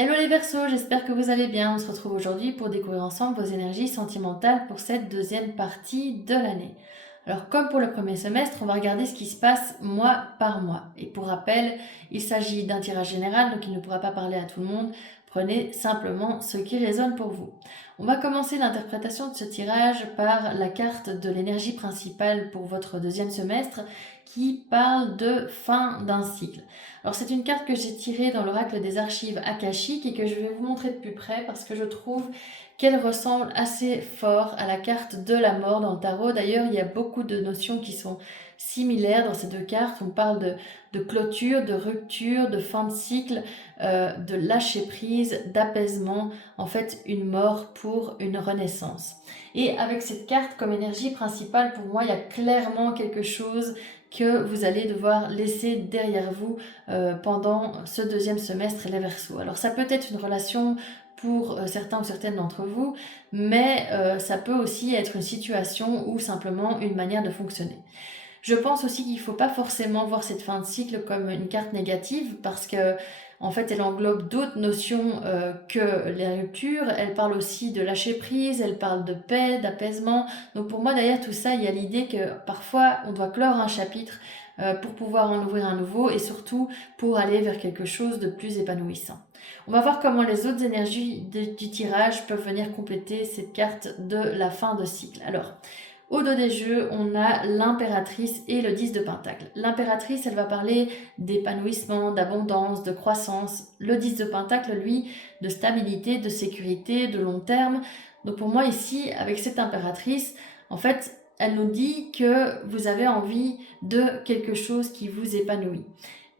Hello les Verseaux, j'espère que vous allez bien. On se retrouve aujourd'hui pour découvrir ensemble vos énergies sentimentales pour cette deuxième partie de l'année. Alors comme pour le premier semestre, on va regarder ce qui se passe mois par mois. Et pour rappel, il s'agit d'un tirage général, donc il ne pourra pas parler à tout le monde. Prenez simplement ce qui résonne pour vous. On va commencer l'interprétation de ce tirage par la carte de l'énergie principale pour votre deuxième semestre qui parle de fin d'un cycle. Alors c'est une carte que j'ai tirée dans l'oracle des archives akashiques et que je vais vous montrer de plus près parce que je trouve qu'elle ressemble assez fort à la carte de la mort dans le tarot. D'ailleurs, il y a beaucoup de notions qui sont similaires dans ces deux cartes. On parle de clôture, de rupture, de fin de cycle, de lâcher prise, d'apaisement, en fait une mort pour une renaissance. Et avec cette carte comme énergie principale, pour moi, il y a clairement quelque chose que vous allez devoir laisser derrière vous pendant ce deuxième semestre les Verseaux. Alors ça peut être une relation pour certains ou certaines d'entre vous, mais ça peut aussi être une situation ou simplement une manière de fonctionner. Je pense aussi qu'il ne faut pas forcément voir cette fin de cycle comme une carte négative parce que en fait, elle englobe d'autres notions que les ruptures. Elle parle aussi de lâcher prise, elle parle de paix, d'apaisement. Donc pour moi, derrière tout ça, il y a l'idée que parfois, on doit clore un chapitre pour pouvoir en ouvrir un nouveau et surtout pour aller vers quelque chose de plus épanouissant. On va voir comment les autres énergies du tirage peuvent venir compléter cette carte de la fin de cycle. Alors, au dos des jeux, on a l'impératrice et le 10 de pentacle. L'impératrice, elle va parler d'épanouissement, d'abondance, de croissance. Le 10 de pentacle, lui, de stabilité, de sécurité, de long terme. Donc pour moi ici, avec cette impératrice, en fait, elle nous dit que vous avez envie de quelque chose qui vous épanouit.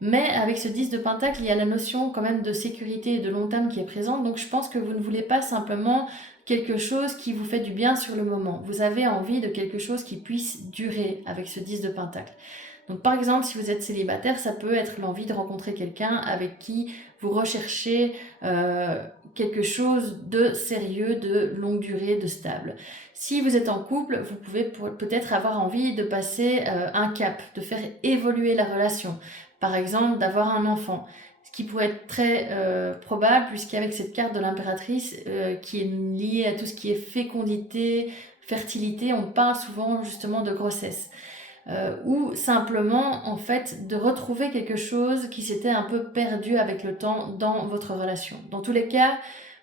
Mais avec ce 10 de pentacle, il y a la notion quand même de sécurité et de long terme qui est présente. Donc je pense que vous ne voulez pas simplement quelque chose qui vous fait du bien sur le moment. Vous avez envie de quelque chose qui puisse durer avec ce 10 de pentacle. Donc par exemple, si vous êtes célibataire, ça peut être l'envie de rencontrer quelqu'un avec qui vous recherchez quelque chose de sérieux, de longue durée, de stable. Si vous êtes en couple, vous pouvez peut-être avoir envie de passer un cap, de faire évoluer la relation. Par exemple, d'avoir un enfant. Ce qui pourrait être très probable, puisqu'avec cette carte de l'impératrice qui est liée à tout ce qui est fécondité, fertilité, on parle souvent justement de grossesse. Ou simplement en fait de retrouver quelque chose qui s'était un peu perdu avec le temps dans votre relation. Dans tous les cas,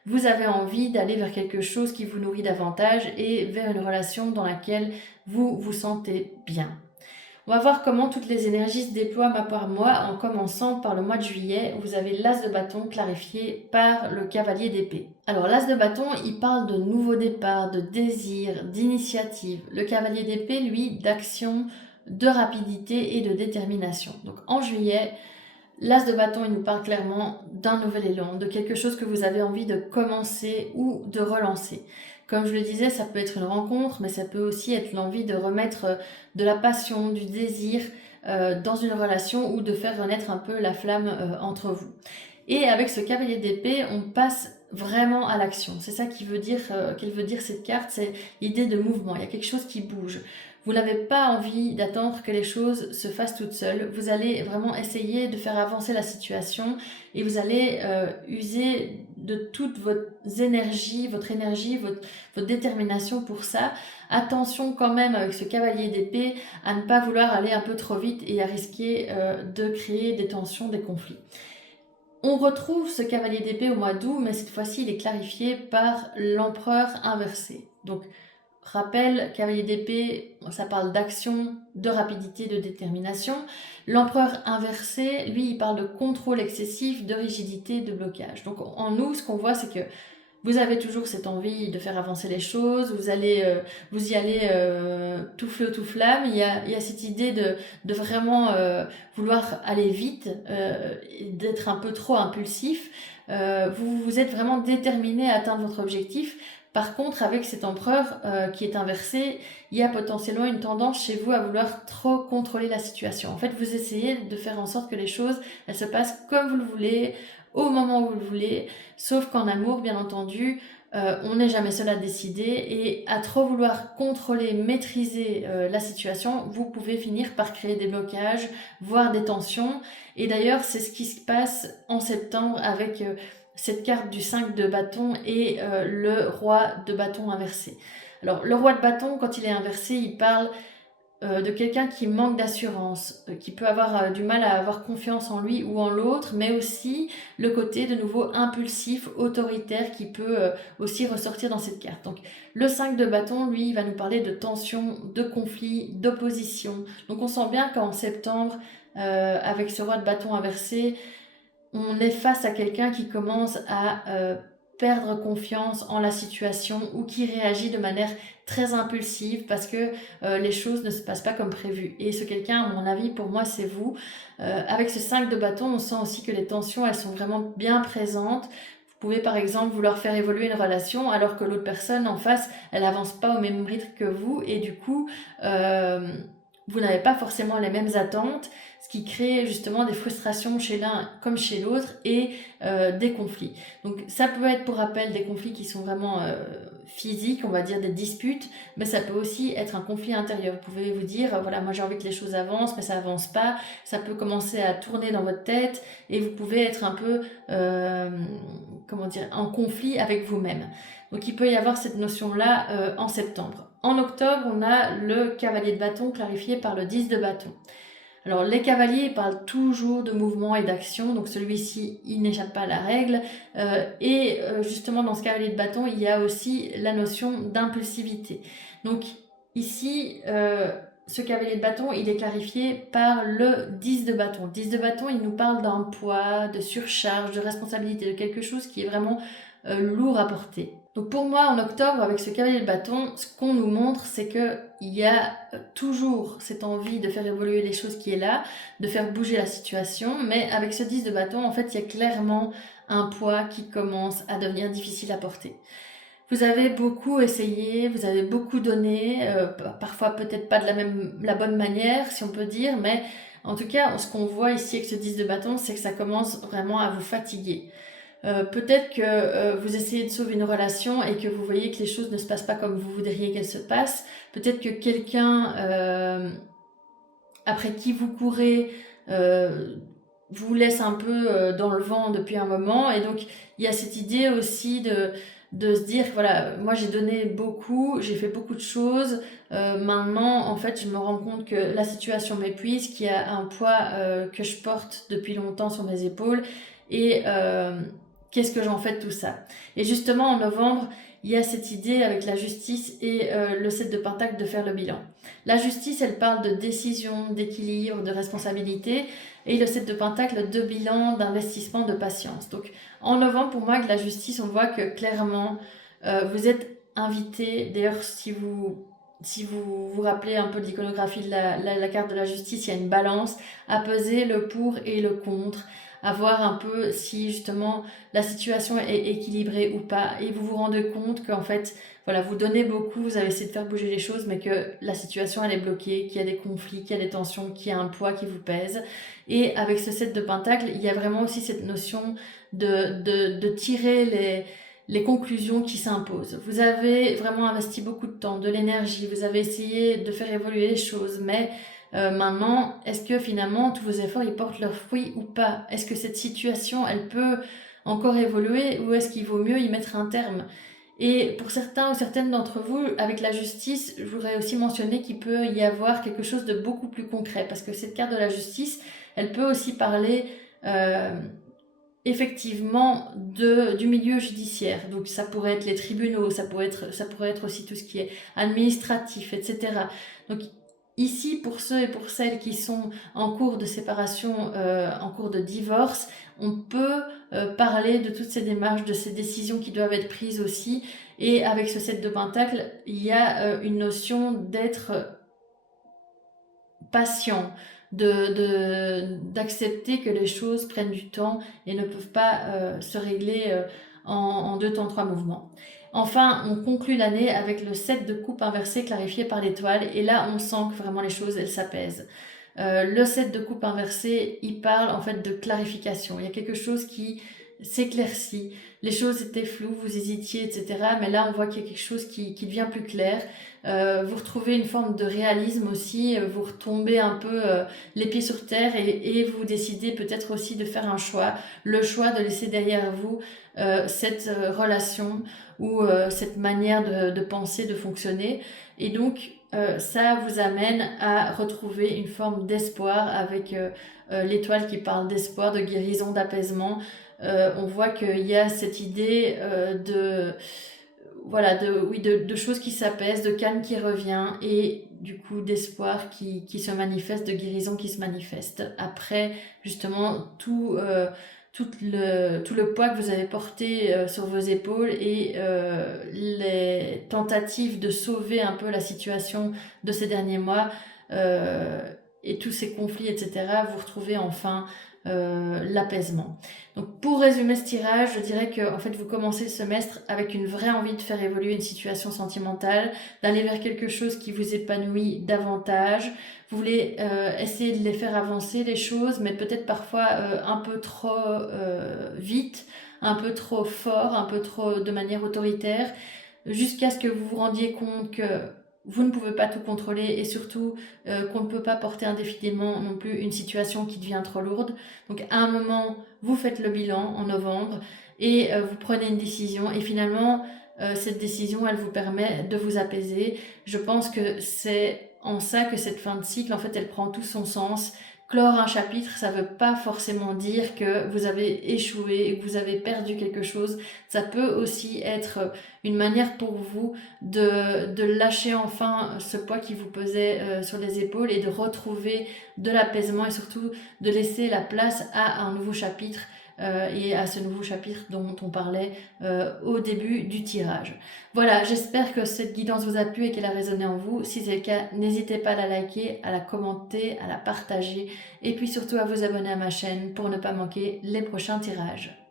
vous avez envie d'aller vers quelque chose qui vous nourrit davantage et vers une relation dans laquelle vous vous sentez bien. On va voir comment toutes les énergies se déploient mois par mois en commençant par le mois de juillet où vous avez l'as de bâton clarifié par le cavalier d'épée. Alors l'as de bâton, il parle de nouveaux départs, de désir, d'initiative. Le cavalier d'épée, lui, d'action, de rapidité et de détermination. Donc en juillet, l'as de bâton, il nous parle clairement d'un nouvel élan, de quelque chose que vous avez envie de commencer ou de relancer. Comme je le disais, ça peut être une rencontre, mais ça peut aussi être l'envie de remettre de la passion, du désir dans une relation ou de faire renaître un peu la flamme entre vous. Et avec ce cavalier d'épée, on passe vraiment à l'action. C'est ça qu'elle veut dire cette carte, c'est l'idée de mouvement. Il y a quelque chose qui bouge. Vous n'avez pas envie d'attendre que les choses se fassent toutes seules. Vous allez vraiment essayer de faire avancer la situation et vous allez user de toute votre énergie, votre détermination pour ça. Attention quand même avec ce cavalier d'épée à ne pas vouloir aller un peu trop vite et à risquer de créer des tensions, des conflits. On retrouve ce cavalier d'épée au mois d'août, mais cette fois-ci, il est clarifié par l'empereur inversé. Donc, rappel, cavalier d'épée, ça parle d'action, de rapidité, de détermination. L'empereur inversé, lui, il parle de contrôle excessif, de rigidité, de blocage. Donc, en nous, ce qu'on voit, c'est que vous avez toujours cette envie de faire avancer les choses, vous y allez tout feu, tout flamme. Il y a cette idée de vraiment vouloir aller vite, d'être un peu trop impulsif. Vous êtes vraiment déterminé à atteindre votre objectif. Par contre, avec cet empereur qui est inversé, il y a potentiellement une tendance chez vous à vouloir trop contrôler la situation. En fait, vous essayez de faire en sorte que les choses elles se passent comme vous le voulez, au moment où vous le voulez, sauf qu'en amour, bien entendu, on n'est jamais seul à décider et à trop vouloir contrôler, maîtriser la situation, vous pouvez finir par créer des blocages, voire des tensions. Et d'ailleurs, c'est ce qui se passe en septembre avec cette carte du 5 de bâton et le roi de bâton inversé. Alors le roi de bâton, quand il est inversé, il parle de quelqu'un qui manque d'assurance, qui peut avoir du mal à avoir confiance en lui ou en l'autre, mais aussi le côté de nouveau impulsif, autoritaire qui peut aussi ressortir dans cette carte. Donc le 5 de bâton, lui, il va nous parler de tension, de conflit, d'opposition. Donc on sent bien qu'en septembre, avec ce roi de bâton inversé, on est face à quelqu'un qui commence à perdre confiance en la situation ou qui réagit de manière très impulsive parce que les choses ne se passent pas comme prévu. Et ce quelqu'un, à mon avis, pour moi, c'est vous. Avec ce 5 de bâton, on sent aussi que les tensions, elles sont vraiment bien présentes. Vous pouvez par exemple vouloir faire évoluer une relation alors que l'autre personne en face, elle avance pas au même rythme que vous et du coup, vous n'avez pas forcément les mêmes attentes, ce qui crée justement des frustrations chez l'un comme chez l'autre et des conflits. Donc ça peut être pour rappel des conflits qui sont vraiment physiques, on va dire des disputes, mais ça peut aussi être un conflit intérieur. Vous pouvez vous dire, voilà, moi j'ai envie que les choses avancent, mais ça avance pas. Ça peut commencer à tourner dans votre tête et vous pouvez être un peu, comment dire, en conflit avec vous-même. Donc il peut y avoir cette notion-là en septembre. En octobre, on a le cavalier de bâton clarifié par le 10 de bâton. Alors les cavaliers parlent toujours de mouvement et d'action, donc celui-ci il n'échappe pas à la règle. Justement dans ce cavalier de bâton il y a aussi la notion d'impulsivité. Donc ici ce cavalier de bâton il est clarifié par le 10 de bâton. 10 de bâton il nous parle d'un poids, de surcharge, de responsabilité, de quelque chose qui est vraiment lourd à porter. Donc pour moi, en octobre, avec ce cavalier de bâton, ce qu'on nous montre, c'est qu'il y a toujours cette envie de faire évoluer les choses qui est là, de faire bouger la situation, mais avec ce 10 de bâton, en fait, il y a clairement un poids qui commence à devenir difficile à porter. Vous avez beaucoup essayé, vous avez beaucoup donné, parfois peut-être pas de la bonne manière, si on peut dire, mais en tout cas, ce qu'on voit ici avec ce 10 de bâton, c'est que ça commence vraiment à vous fatiguer. Peut-être que vous essayez de sauver une relation et que vous voyez que les choses ne se passent pas comme vous voudriez qu'elles se passent. Peut-être que quelqu'un après qui vous courez vous laisse un peu dans le vent depuis un moment. Et donc, il y a cette idée aussi de se dire, voilà, moi j'ai donné beaucoup, j'ai fait beaucoup de choses. Maintenant, en fait, je me rends compte que la situation m'épuise, qu'il y a un poids que je porte depuis longtemps sur mes épaules. Et qu'est-ce que j'en fais de tout ça? Et justement, en novembre, il y a cette idée avec la justice et le 7 de Pentacle de faire le bilan. La justice, elle parle de décision, d'équilibre, de responsabilité. Et le 7 de Pentacle de bilan, d'investissement, de patience. Donc en novembre, pour moi, avec la justice, on voit que clairement, vous êtes invité. D'ailleurs, si vous vous rappelez un peu de l'iconographie de la carte de la justice, il y a une balance à peser le pour et le contre, à voir un peu si justement la situation est équilibrée ou pas. Et vous vous rendez compte qu'en fait, voilà, vous donnez beaucoup, vous avez essayé de faire bouger les choses, mais que la situation elle est bloquée, qu'il y a des conflits, qu'il y a des tensions, qu'il y a un poids qui vous pèse. Et avec ce 7 de Pentacle, il y a vraiment aussi cette notion de tirer les conclusions qui s'imposent. Vous avez vraiment investi beaucoup de temps, de l'énergie, vous avez essayé de faire évoluer les choses, mais maintenant, est-ce que finalement tous vos efforts ils portent leurs fruits ou pas? Est-ce que cette situation elle peut encore évoluer ou est-ce qu'il vaut mieux y mettre un terme? Et pour certains ou certaines d'entre vous, avec la justice, je voudrais aussi mentionner qu'il peut y avoir quelque chose de beaucoup plus concret parce que cette carte de la justice, elle peut aussi parler effectivement du milieu judiciaire. Donc ça pourrait être les tribunaux, ça pourrait être aussi tout ce qui est administratif, etc. Donc ici, pour ceux et pour celles qui sont en cours de séparation, en cours de divorce, on peut parler de toutes ces démarches, de ces décisions qui doivent être prises aussi. Et avec ce 7 de Pentacle, il y a une notion d'être patient, d'accepter que les choses prennent du temps et ne peuvent pas se régler en 2 temps, 3 mouvements. Enfin, on conclut l'année avec le 7 de coupe inversé clarifié par l'étoile. Et là, on sent que vraiment les choses, elles s'apaisent. Le 7 de coupe inversé, il parle en fait de clarification. Il y a quelque chose qui s'éclaircit. Les choses étaient floues, vous hésitiez, etc. Mais là, on voit qu'il y a quelque chose qui devient plus clair. Vous retrouvez une forme de réalisme aussi, vous retombez un peu les pieds sur terre et vous décidez peut-être aussi de faire un choix, le choix de laisser derrière vous cette relation ou cette manière de penser, de fonctionner. Et donc, ça vous amène à retrouver une forme d'espoir avec l'étoile qui parle d'espoir, de guérison, d'apaisement. On voit qu'il y a cette idée voilà, de choses qui s'apaisent, de calme qui revient et du coup d'espoir qui se manifeste, de guérison qui se manifeste. Après, justement, tout le poids que vous avez porté sur vos épaules et les tentatives de sauver un peu la situation de ces derniers mois et tous ces conflits, etc., vous retrouvez enfin l'apaisement. Donc pour résumer ce tirage, je dirais que en fait vous commencez le semestre avec une vraie envie de faire évoluer une situation sentimentale, d'aller vers quelque chose qui vous épanouit davantage. Vous voulez essayer de les faire avancer les choses, mais peut-être parfois un peu trop vite, un peu trop fort, un peu trop de manière autoritaire, jusqu'à ce que vous vous rendiez compte que vous ne pouvez pas tout contrôler et surtout qu'on ne peut pas porter indéfiniment non plus une situation qui devient trop lourde. Donc à un moment, vous faites le bilan en novembre et vous prenez une décision et finalement, cette décision, elle vous permet de vous apaiser. Je pense que c'est en ça que cette fin de cycle, en fait, elle prend tout son sens. Clore un chapitre, ça ne veut pas forcément dire que vous avez échoué et que vous avez perdu quelque chose. Ça peut aussi être une manière pour vous de lâcher enfin ce poids qui vous pesait sur les épaules et de retrouver de l'apaisement et surtout de laisser la place à un nouveau chapitre et à ce nouveau chapitre dont on parlait au début du tirage. Voilà, j'espère que cette guidance vous a plu et qu'elle a résonné en vous. Si c'est le cas, n'hésitez pas à la liker, à la commenter, à la partager et puis surtout à vous abonner à ma chaîne pour ne pas manquer les prochains tirages.